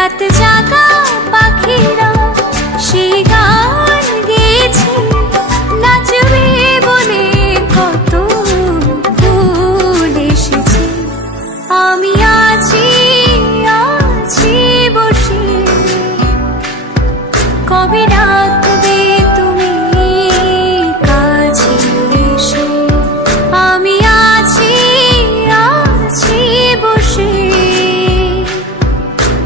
রাত জাগা পাখিরা সেই গান গেয়েছে, নাচবে বলে কত ফুল এসেছে। আমি আছি আছি বসে, কবে ডাকবে তুমি কাছে এসে। আমি আছি আছি বসে,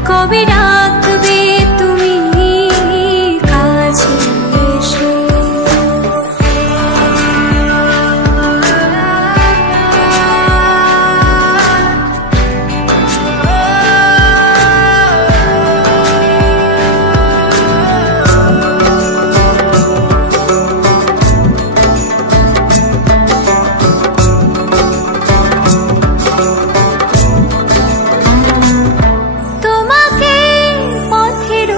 কবে ডাকবে তুমি কাছে এসে। তোমাকে পথের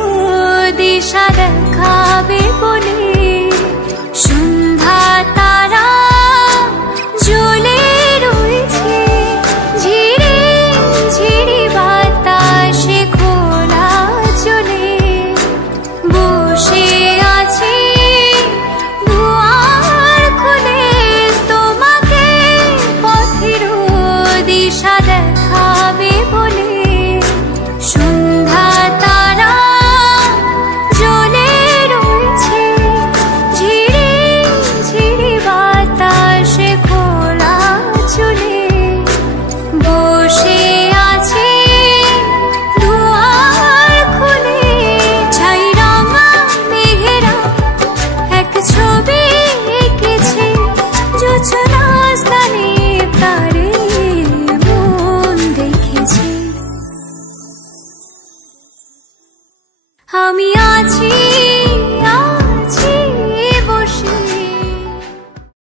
দিশা দেখাবে বলে সন্ধ্যা তারা জ্বলে রয়েছে। ঝিরে ঝিরে বাতাসে খোলা চলে বসে আছে দুয়ার খুলে। তোমাকে পথের দিশা দেখাবে বলে